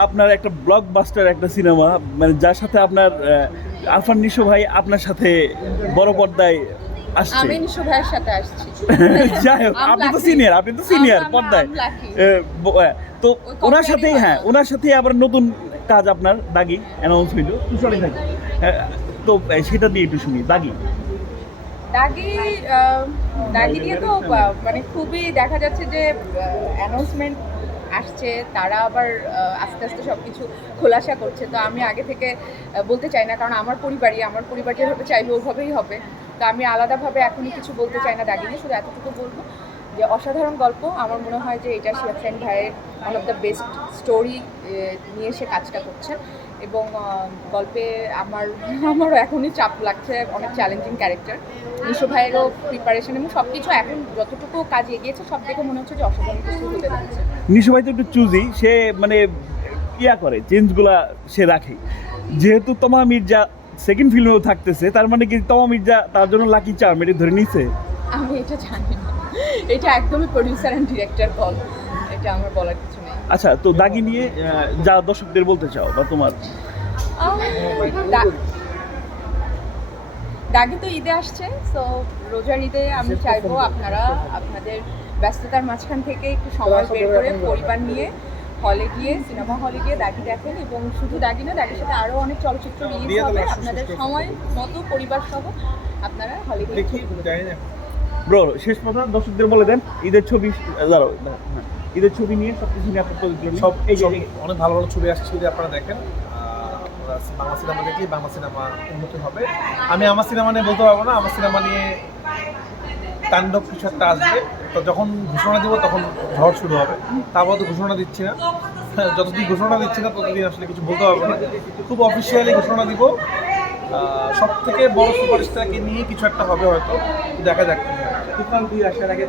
আপনার একটা ব্লকবাস্টার একটা সিনেমা মানে যার সাথে আপনার আরফান নিশো ভাই আপনার সাথে বড় পর্দায় আসছে। আমি নিশু ভাইয়ের সাথে আসছি। যাই হোক আপনি তো সিনিয়র আপনি তো সিনিয়র পর্দায়। এ, তো ওনার সাথেই হ্যাঁ ওনার সাথেই আবার নতুন কাজ আপনার দাগি অ্যানাউন্স হইল চলে থাকি তো সেটা দিয়ে একটু শুনি দাগি। দাগি দাগি দিয়ে তো মানে খুবই দেখা যাচ্ছে যে অ্যানাউন্সমেন্ট আসছে, তারা আবার আস্তে আস্তে সব কিছু খোলাসা করছে। তো আমি আগে থেকে বলতে চাই না, কারণ আমার পরিবারই, আমার পরিবার যেভাবে চাইবে ওভাবেই হবে। তো আমি আলাদাভাবে এখনই কিছু বলতে চাই না দাগিনি, শুধু এতটুকু বলব যে অসাধারণ গল্প। আমার মনে হয় যে এটা শিয়া সেন ভাইয়ের one of the best story নিয়ে সে কাজটা করছে এবং গল্পে আমার আমারও এখনই চাপ লাগছে অনেক চ্যালেঞ্জিং ক্যারেক্টার নিশো ভাইয়েরও প্রিপারেশন এবং সব কিছু এখন যতটুকু কাজ এগিয়েছে সব দেখে মনে হচ্ছে যে অসাধারণ কিছু হতে যাচ্ছে নিশো ভাই তো একটু চুজি সে মানে ইয়া করে চেঞ্জগুলা সে রাখে। যেহেতু তমা মির্জা সেকেন্ড ফিল্মেও থাকতেছে তার মানে কি তমা মির্জা তার জন্য লাকি চার্ম এটা ধরে নিছে? আমি এটা জানি না। এটা একদমই প্রডিউসার অ্যান্ড ডিরেক্টর কল এটা আমার বলার কিছু নেই। আচ্ছা তো দাগি নিয়ে যা দর্শকদের বলতে চাও বা তোমার? দাগি তো ঈদে আসছে সো রোজার ঈদে আমি চাইব আপনারা আপনাদের ব্যস্ততার মাঝখান থেকে একটু সময় বের করে পরিবার নিয়ে হলে গিয়ে সিনেমা হলে গিয়ে দাগি দেখেন এবং শুধু দাগি না দাগির সাথে আরও অনেক চলচ্চিত্র রিলিজ হবে। আপনাদের সময় মতো পরিবার সহ আপনারা হলে গিয়ে ব্রো শেষ কথা দর্শকদের বলে দেন ঈদের ছবি দাঁড়াও হ্যাঁ। ঈদের ছবি নিয়ে সব কিছু নিয়ে আপনার সব এই অনেক ভালো ভালো ছবি আসছে যদি আপনারা দেখেন। বাংলা সিনেমা দেখলে বাংলা সিনেমা উন্নতি হবে। আমি আমার সিনেমা নিয়ে বলতে পারব না আমার সিনেমা নিয়ে তাণ্ডব কিছু একটা আসবে। তো যখন ঘোষণা দিব তখন ঝড় শুরু হবে। তারপর তো ঘোষণা দিচ্ছি না। হ্যাঁ, যতদিন ঘোষণা দিচ্ছি না ততদিন আসলে কিছু বলতে পারব না। খুব অফিসিয়ালি ঘোষণা দিব। সব থেকে বড় সুপারস্টারকে নিয়ে কিছু একটা হবে হয়তো দেখা যাক। দুই আসার আগে